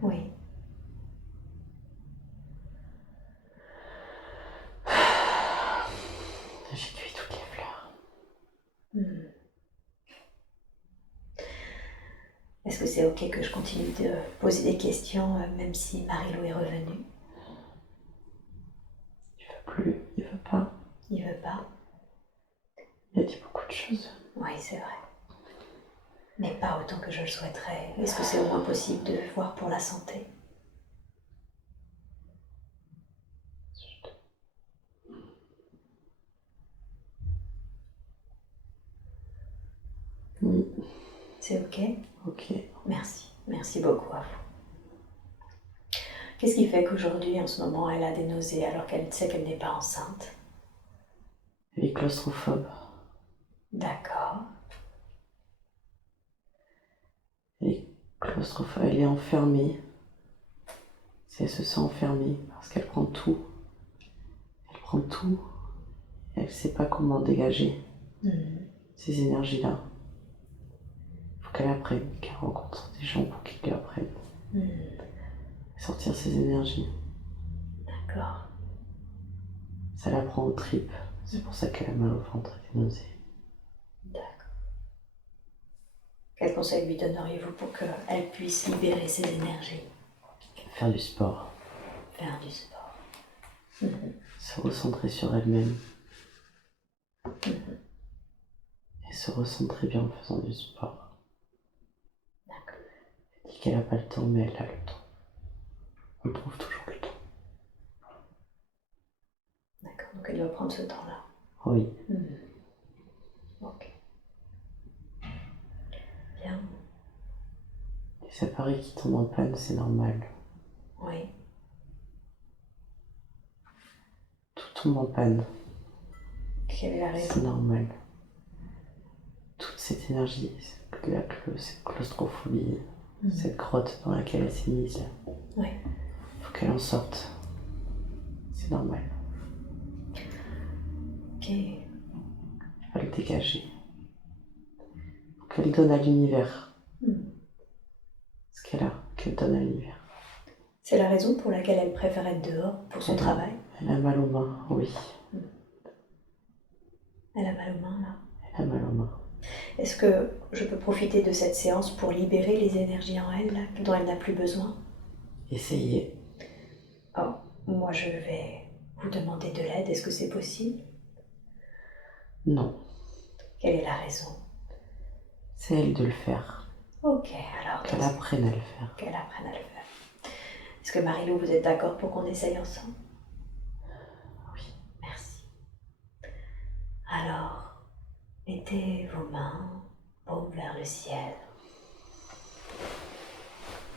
Oui. J'ai cueilli toutes les fleurs. Est-ce que c'est ok que je continue de poser des questions, même si Marie-Lou est revenue? Il veut plus, il veut pas. Il veut pas? Il a dit beaucoup de choses. Oui, c'est vrai. Mais pas autant que je le souhaiterais. Est-ce que c'est au moins possible de voir pour la santé? Oui. C'est ok? Ok. Merci. Merci beaucoup à vous. Qu'est-ce qui fait qu'aujourd'hui, en ce moment, elle a des nausées alors qu'elle sait qu'elle n'est pas enceinte? Elle est claustrophobe. D'accord. Elle est claustrophobe. Elle est enfermée. Elle se sent enfermée parce qu'elle prend tout. Elle prend tout. Et elle ne sait pas comment dégager ces énergies-là. Il faut qu'elle apprenne, qu'elle rencontre des gens pour qu'ils lui apprennent. Sortir ces énergies. D'accord. Ça la prend aux tripes. C'est pour ça qu'elle a mal au ventre et des nausées. D'accord. Quel conseil lui donneriez-vous pour qu'elle puisse libérer ses énergies? Faire du sport. Faire du sport. Se recentrer sur elle-même. Et se recentrer bien en faisant du sport. D'accord. Elle dit qu'elle n'a pas le temps, mais elle a le temps. On trouve toujours le temps. D'accord. Donc elle doit prendre ce temps-là. Oui. Ok. Bien. Les appareils qui tombent en panne, c'est normal. Oui. Tout tombe en panne. Quelle est la raison? C'est normal. Toute cette énergie, cette claustrophobie, cette grotte dans laquelle elle s'est mise, Oui. faut qu'elle en sorte. C'est normal. Ok. Il va le dégager. Faut qu'elle donne à l'univers ce qu'elle a, qu'elle donne à l'univers. C'est la raison pour laquelle elle préfère être dehors pour son travail? Elle a mal aux mains, oui. Elle a mal aux mains, là. Elle a mal aux mains. Est-ce que je peux profiter de cette séance pour libérer les énergies en elle, là, dont elle n'a plus besoin? Essayez. Oh, moi je vais vous demander de l'aide, est-ce que c'est possible? Non. Quelle est la raison? C'est elle de le faire. Ok, alors... Qu'elle apprenne à le faire. Qu'elle apprenne à le faire. Est-ce que Marie-Lou, vous êtes d'accord pour qu'on essaye ensemble? Oui. Merci. Alors, mettez vos mains paume vers le ciel.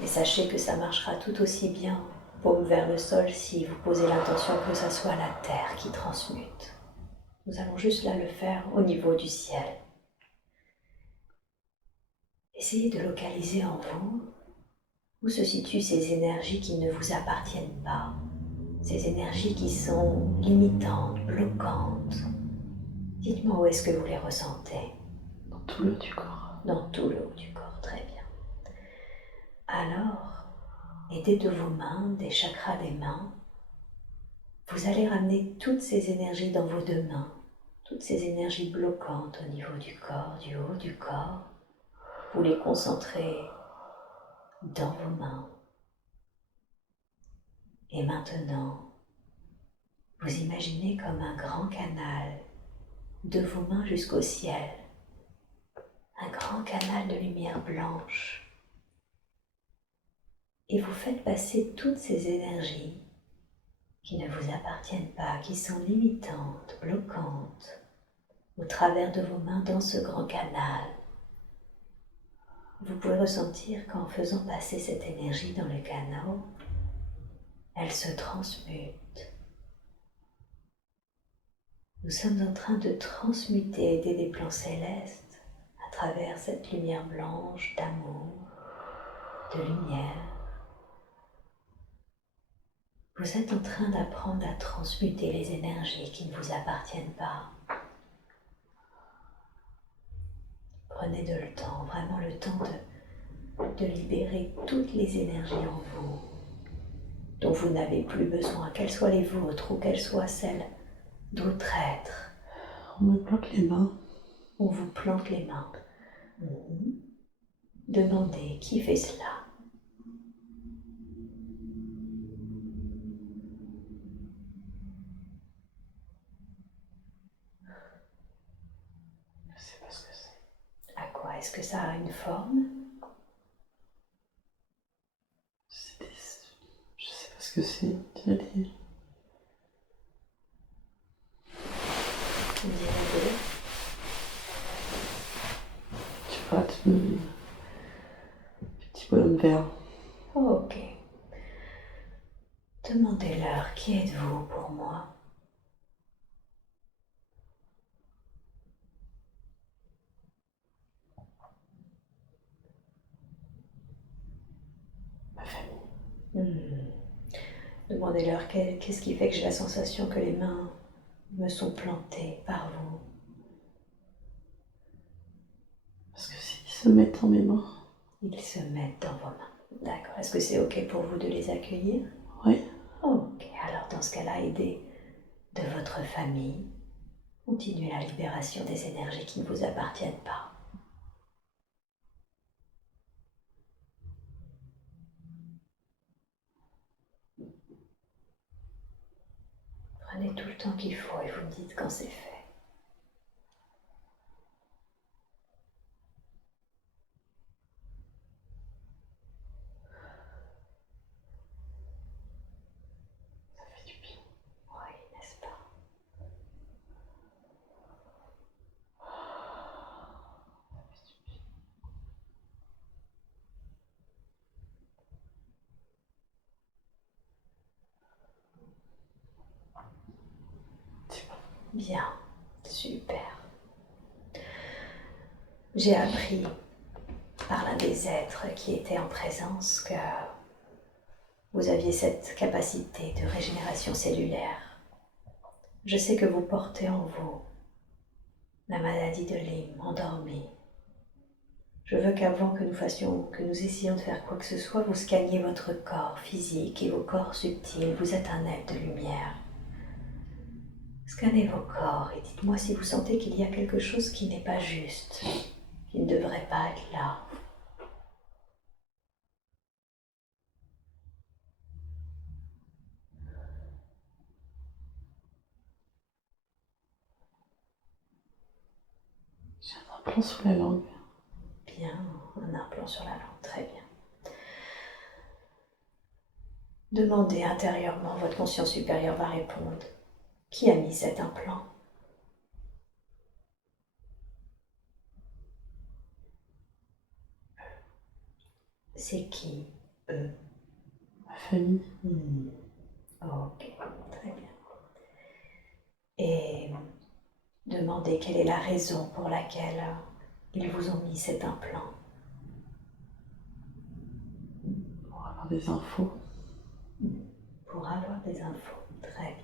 Et sachez que ça marchera tout aussi bien, paume vers le sol, si vous posez l'intention que ça soit la terre qui transmute. Nous allons juste là le faire au niveau du ciel. Essayez de localiser en vous où se situent ces énergies qui ne vous appartiennent pas, ces énergies qui sont limitantes, bloquantes. Dites-moi où est-ce que vous les ressentez? Dans tout le haut du corps. Dans tout le haut du corps, très bien. Alors, aidez de vos mains, des chakras des mains, vous allez ramener toutes ces énergies dans vos deux mains, toutes ces énergies bloquantes au niveau du corps, du haut du corps. Vous les concentrez dans vos mains. Et maintenant, vous imaginez comme un grand canal de vos mains jusqu'au ciel, un grand canal de lumière blanche. Et vous faites passer toutes ces énergies qui ne vous appartiennent pas, qui sont limitantes, bloquantes, au travers de vos mains dans ce grand canal. Vous pouvez ressentir qu'en faisant passer cette énergie dans le canal, elle se transmute. Nous sommes en train de transmuter, aider des plans célestes à travers cette lumière blanche d'amour, de lumière. Vous êtes en train d'apprendre à transmuter les énergies qui ne vous appartiennent pas. Prenez le temps, vraiment le temps de libérer toutes les énergies en vous dont vous n'avez plus besoin, qu'elles soient les vôtres ou qu'elles soient celles d'autres êtres. On me bloque les mains. On vous plante les mains. Demandez qui fait cela. Je sais pas ce que c'est. À quoi? Est-ce que ça a une forme? Je sais pas ce que c'est. Tu vas dire. On dirait de... Tu vois, petit bonhomme vert. Oh, ok. Demandez-leur qui êtes-vous pour moi? Ma famille. Demandez-leur qu'est-ce qui fait que j'ai la sensation que les mains me sont plantées par vous. Parce que s'ils se mettent dans mes mains. Ils se mettent dans vos mains. D'accord. Est-ce que c'est ok pour vous de les accueillir? Oui. Ok. Alors dans ce cas-là, aidez de votre famille. Continuez la libération des énergies qui ne vous appartiennent pas. Prenez tout le temps qu'il faut et vous me dites quand c'est fait. Ça fait du bien. Oui, n'est-ce pas? Ça fait du bien. C'est bon. Bien. Super. J'ai appris par l'un des êtres qui était en présence que vous aviez cette capacité de régénération cellulaire. Je sais que vous portez en vous la maladie de Lyme, endormie. Je veux qu'avant que nous essayons de faire quoi que ce soit, vous scanniez votre corps physique et vos corps subtils. Vous êtes un être de lumière. Scannez vos corps et dites-moi si vous sentez qu'il y a quelque chose qui n'est pas juste, qui ne devrait pas être là. J'ai un implant sous la langue. Bien, un implant sur la langue, très bien. Demandez intérieurement, votre conscience supérieure va répondre. Qui a mis cet implant? C'est qui, eux? Ma famille. Ok, très bien. Et demandez quelle est la raison pour laquelle ils vous ont mis cet implant. Pour avoir des infos. Pour avoir des infos, très bien.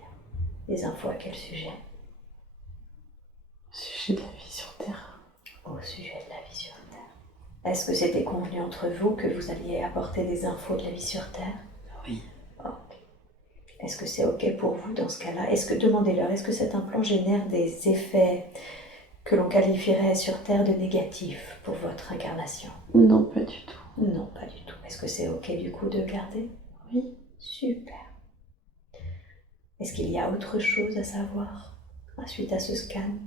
Des infos à quel sujet? Au sujet de la vie sur Terre. Au sujet de la vie sur Terre. Est-ce que c'était convenu entre vous que vous alliez apporter des infos de la vie sur Terre? Oui. Ok. Est-ce que c'est ok pour vous dans ce cas-là? Demandez-leur, est-ce que cet implant génère des effets que l'on qualifierait sur Terre de négatifs pour votre incarnation? Non, pas du tout. Non, pas du tout. Est-ce que c'est ok du coup de le garder? Oui. Super. Est-ce qu'il y a autre chose à savoir suite à ce scan?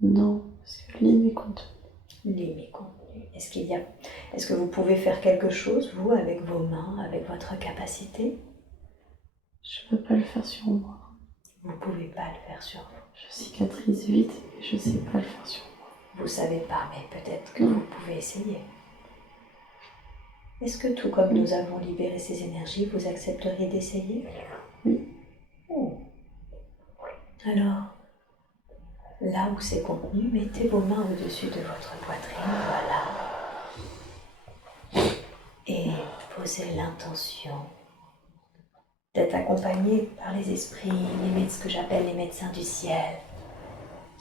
Non, parce que l'île est contenu. L'île est contenue. Est-ce que vous pouvez faire quelque chose, vous, avec vos mains, avec votre capacité? Je ne peux pas le faire sur moi. Vous ne pouvez pas le faire sur vous. Je cicatrise vite et je ne sais pas le faire sur moi. Vous ne savez pas, mais peut-être que vous pouvez essayer. Est-ce que tout comme nous avons libéré ces énergies, vous accepteriez d'essayer? Oui. Oh. Alors, là où c'est contenu, mettez vos mains au-dessus de votre poitrine, voilà. Et posez l'intention d'être accompagné par les esprits, ce que j'appelle les médecins du ciel,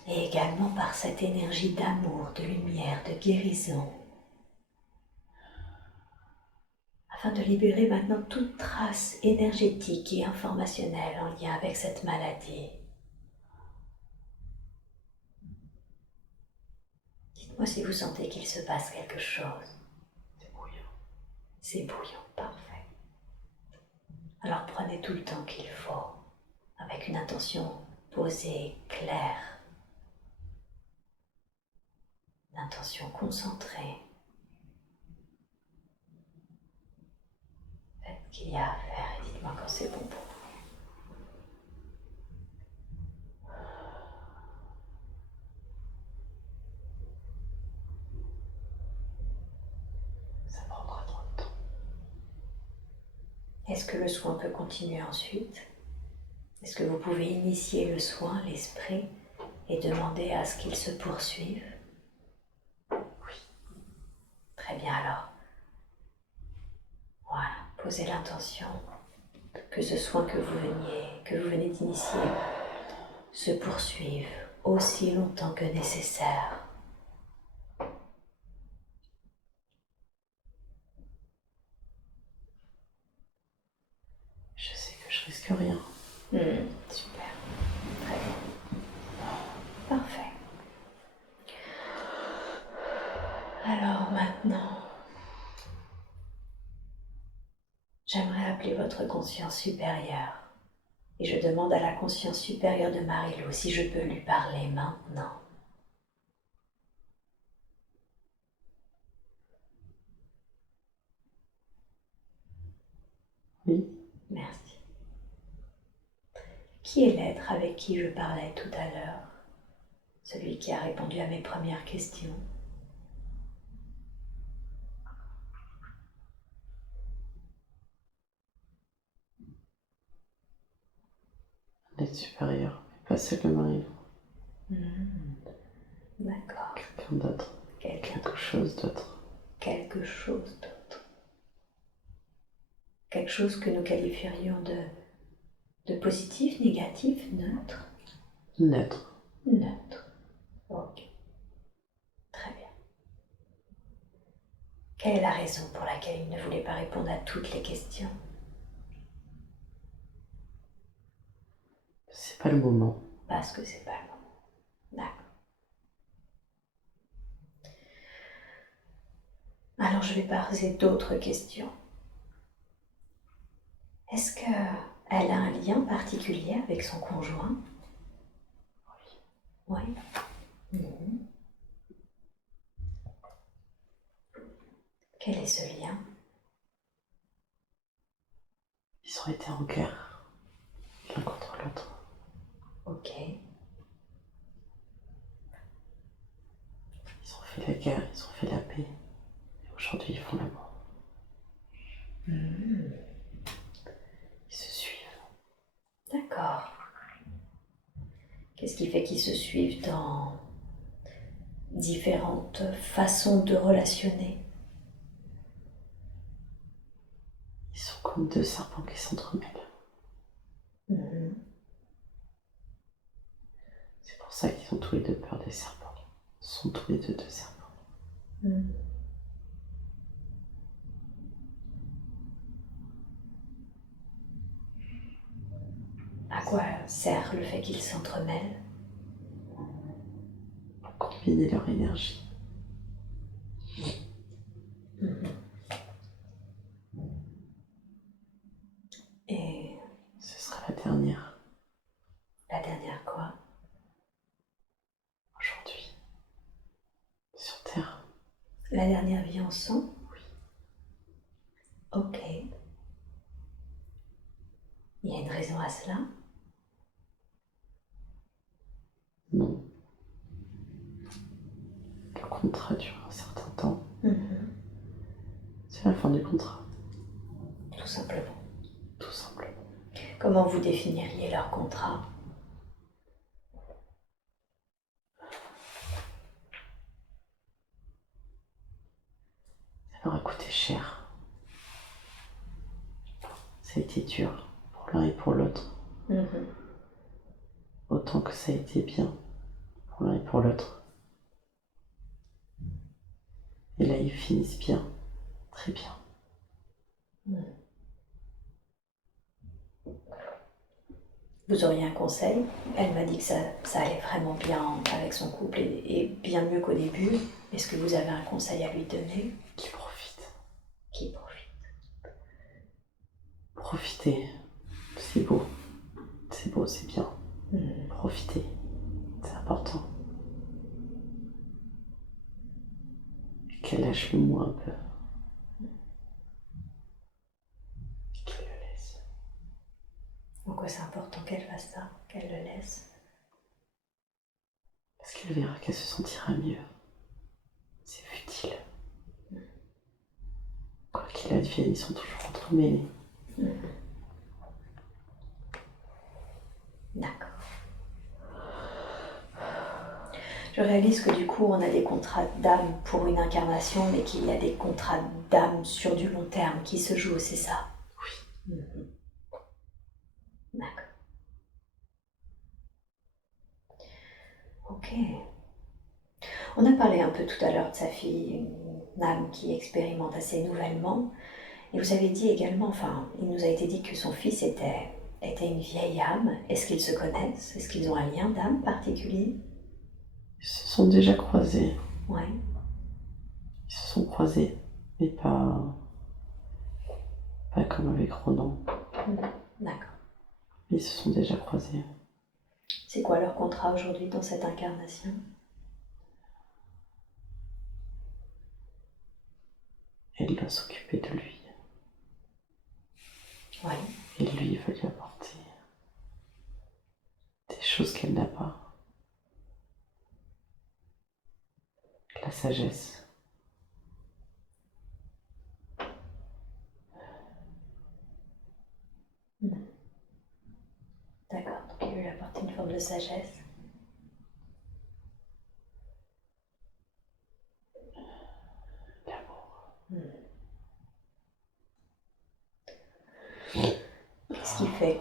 et également par cette énergie d'amour, de lumière, de guérison, afin de libérer maintenant toute trace énergétique et informationnelle en lien avec cette maladie. Dites-moi si vous sentez qu'il se passe quelque chose. C'est bouillant. C'est bouillant, parfait. Alors prenez tout le temps qu'il faut, avec une intention posée, claire, une intention concentrée. Faites ce qu'il y a à faire et dites-moi quand c'est bon pour vous. Ça prendra trop de temps. Est-ce que le soin peut continuer ensuite? Est-ce que vous pouvez initier le soin, l'esprit, et demander à ce qu'il se poursuive? Oui. Très bien alors. Voilà, posez l'intention que ce soin que vous venez d'initier se poursuive aussi longtemps que nécessaire. Je sais que je risque rien. Super, très bien. Parfait. Alors maintenant, j'aimerais appeler votre conscience supérieure. Et je demande à la conscience supérieure de Marie-Lou si je peux lui parler maintenant. Oui. Merci. Qui est l'être avec qui je parlais tout à l'heure? Celui qui a répondu à mes premières questions. Un être supérieur, mais pas celle de Marie-Lou. D'accord. Quelqu'un d'autre. Quelque chose d'autre. Quelque chose d'autre. Quelque chose que nous qualifierions de positif, négatif, neutre? Neutre. Neutre. Ok. Très bien. Quelle est la raison pour laquelle il ne voulait pas répondre à toutes les questions? C'est pas le moment. Parce que c'est pas le moment. D'accord. Alors je vais poser d'autres questions. Est-ce qu'elle a un lien particulier avec son conjoint? Oui. Quel est ce lien? Ils ont été en guerre, l'un contre l'autre. Ok. Ils ont fait la guerre, ils ont fait la paix. Et aujourd'hui, ils font l'amour. Ils se suivent. D'accord. Qu'est-ce qui fait qu'ils se suivent dans différentes façons de relationner? Ils sont comme deux serpents qui s'entremêlent. C'est pour ça qu'ils ont tous les deux peur des serpents. Ils sont tous les deux serpents. À quoi sert le fait qu'ils s'entremêlent? Pour combiner leur énergie. Et la dernière vie ensemble? Oui. Ok. Il y a une raison à cela? Non. Le contrat dure un certain temps. C'est la fin du contrat. Tout simplement. Tout simplement. Comment vous définiriez leur contrat? Ça leur a coûté cher. Ça a été dur pour l'un et pour l'autre. Autant que ça a été bien pour l'un et pour l'autre. Et là, ils finissent bien. Très bien. Vous auriez un conseil? Elle m'a dit que ça allait vraiment bien avec son couple et bien mieux qu'au début. Est-ce que vous avez un conseil à lui donner? Qui profite. Qui profite. Profitez. C'est beau. C'est beau, c'est bien. Profitez. C'est important. Qu'elle lâche le mot un peu. Qu'elle le laisse. Pourquoi c'est important qu'elle fasse ça, qu'elle le laisse? Parce qu'elle verra qu'elle se sentira mieux. C'est futile. Quoi qu'il advienne, ils sont toujours entremêlés. D'accord. Je réalise que du coup, on a des contrats d'âme pour une incarnation, mais qu'il y a des contrats d'âme sur du long terme qui se jouent, c'est ça? Oui. D'accord. Ok. On a parlé un peu tout à l'heure de sa fille, une âme qui expérimente assez nouvellement. Et vous avez dit également, enfin, il nous a été dit que son fils était une vieille âme. Est-ce qu'ils se connaissent? Est-ce qu'ils ont un lien d'âme particulier? Ils se sont déjà croisés. Oui. Ils se sont croisés, mais pas comme avec Ronan. D'accord. Ils se sont déjà croisés. C'est quoi leur contrat aujourd'hui dans cette incarnation? Elle doit s'occuper de lui. Oui. Et lui, il veut lui apporter des choses qu'elle n'a pas. La sagesse. D'accord, donc il veut lui apporter une forme de sagesse. L'amour. Qu'est-ce qui fait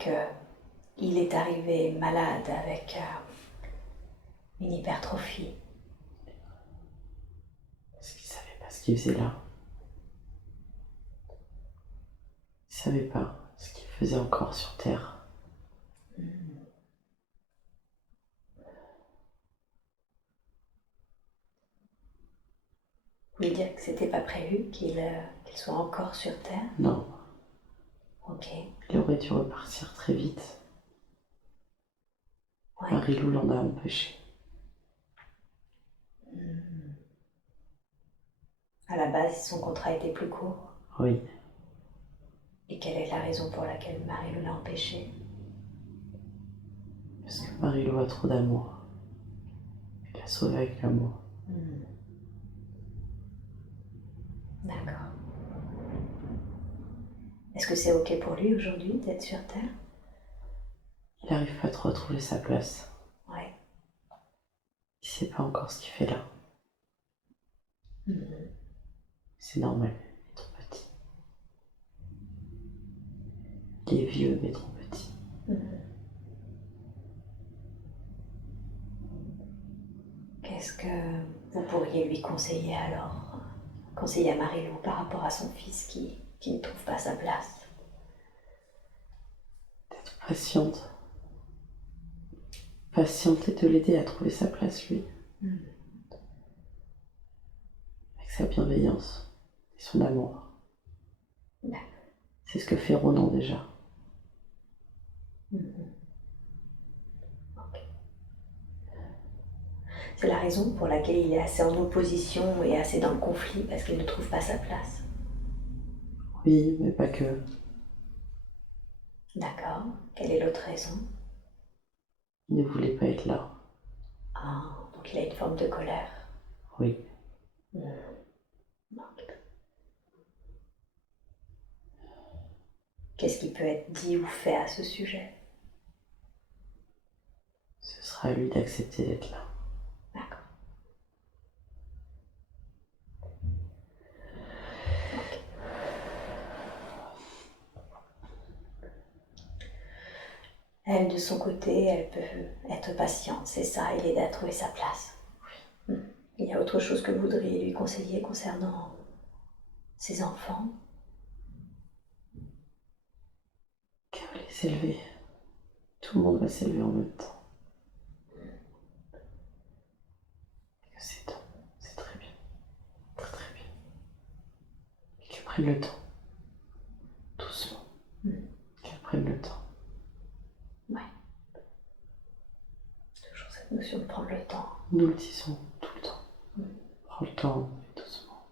qu'il est arrivé malade avec une hypertrophie? Parce qu'il savait pas ce qu'il faisait là. Il savait pas ce qu'il faisait encore sur Terre. Vous voulez dire que c'était pas prévu qu'il soit encore sur Terre? Non. Ok. Il aurait dû repartir très vite. Ouais. Marie-Lou l'en a empêché. À la base, son contrat était plus court. Oui. Et quelle est la raison pour laquelle Marie-Lou l'a empêché? Parce que Marie-Lou a trop d'amour. Elle l'a sauvé avec l'amour. D'accord. Est-ce que c'est ok pour lui aujourd'hui d'être sur Terre? Il n'arrive pas trop à trouver sa place. Ouais. Il sait pas encore ce qu'il fait là. C'est normal, il est trop petit. Il est vieux mais trop petit. Qu'est-ce que vous pourriez lui conseiller alors? Conseiller à Marie-Lou par rapport à son fils qui ne trouve pas sa place? D'être patiente. Patiente et de l'aider à trouver sa place, lui. Avec sa bienveillance et son amour. D'accord. C'est ce que fait Ronan déjà. Ok. C'est la raison pour laquelle il est assez en opposition et assez dans le conflit, parce qu'il ne trouve pas sa place. Oui, mais pas que. D'accord. Quelle est l'autre raison? Il ne voulait pas être là. Ah, donc il a une forme de colère. Oui. Qu'est-ce qui peut être dit ou fait à ce sujet? Ce sera à lui d'accepter d'être là. D'accord. Elle, de son côté, elle peut être patiente, c'est ça, il aide à trouver sa place. Oui. Il y a autre chose que vous voudriez lui conseiller concernant ses enfants? Qu'elle va les s'élever. Tout le monde va s'élever en même temps. Que c'est temps, c'est très bien. Très très bien. Et qu'elle prenne le temps. Doucement. Qu'elle prenne le temps. Ouais. Toujours cette notion de prendre le temps. Nous le disons tout le temps. Prends le temps, doucement.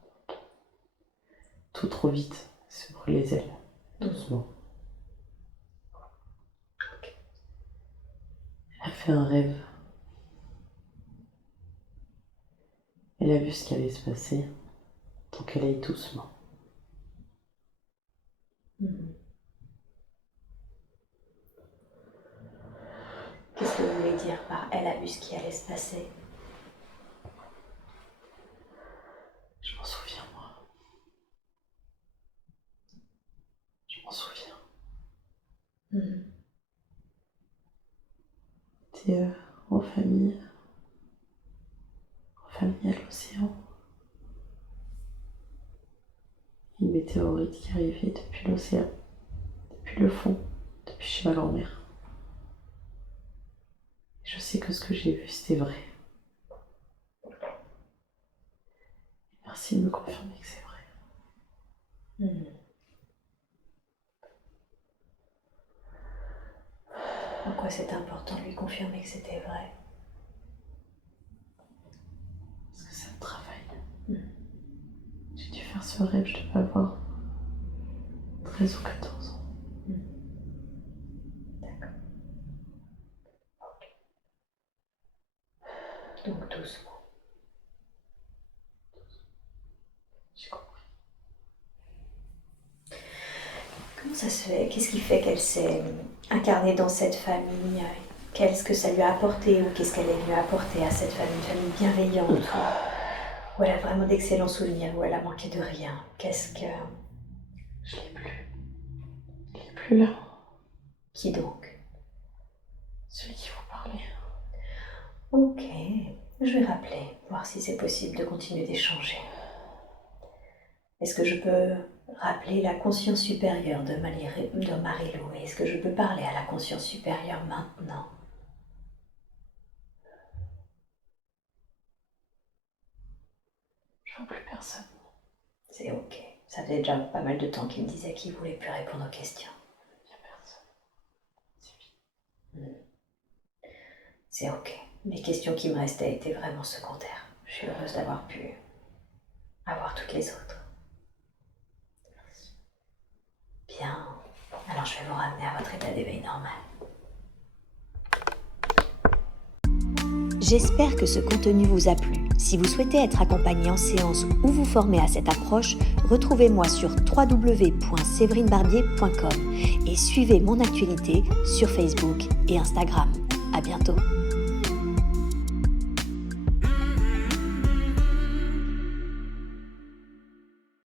Tout trop vite, se brûle les ailes. Doucement. Elle a fait un rêve. Elle a vu ce qui allait se passer, donc elle aille doucement. Qu'est-ce que vous voulez dire par elle a vu ce qui allait se passer? Je m'en souviens, moi. Je m'en souviens. T'es en famille à l'océan. Une météorite qui arrivait depuis l'océan, depuis le fond, depuis chez ma grand-mère. Je sais que ce que j'ai vu, c'était vrai. Merci de me confirmer que c'est vrai. Pourquoi c'est important de lui confirmer que c'était vrai? Parce que c'est un travail. J'ai dû faire ce rêve, je devais avoir 13 ou 14 ans. D'accord. Donc doucement. J'ai compris. Comment ça se fait? Qu'est-ce qui fait qu'elle s'est incarnée dans cette famille? Qu'est-ce que ça lui a apporté ou qu'est-ce qu'elle est venue apporter à cette famille? Une famille bienveillante où elle a vraiment d'excellents souvenirs, où elle a manqué de rien. Qu'est-ce que... Je l'ai plus. Il est plus là. Qui donc? Celui qui vous parlait. Ok, je vais rappeler, voir si c'est possible de continuer d'échanger. Est-ce que je peux rappeler la conscience supérieure de Marie-Lou? Est-ce que je peux parler à la conscience supérieure maintenant? Je vois plus personne. C'est ok. Ça faisait déjà pas mal de temps qu'il me disait qu'il voulait plus répondre aux questions. Il n'y a personne. C'est vide. C'est ok. Les questions qui me restaient étaient vraiment secondaires. Je suis heureuse d'avoir pu avoir toutes les autres. Bien. Alors je vais vous ramener à votre état d'éveil normal. J'espère que ce contenu vous a plu. Si vous souhaitez être accompagné en séance ou vous former à cette approche, retrouvez-moi sur www.séverinebarbier.com et suivez mon actualité sur Facebook et Instagram. À bientôt.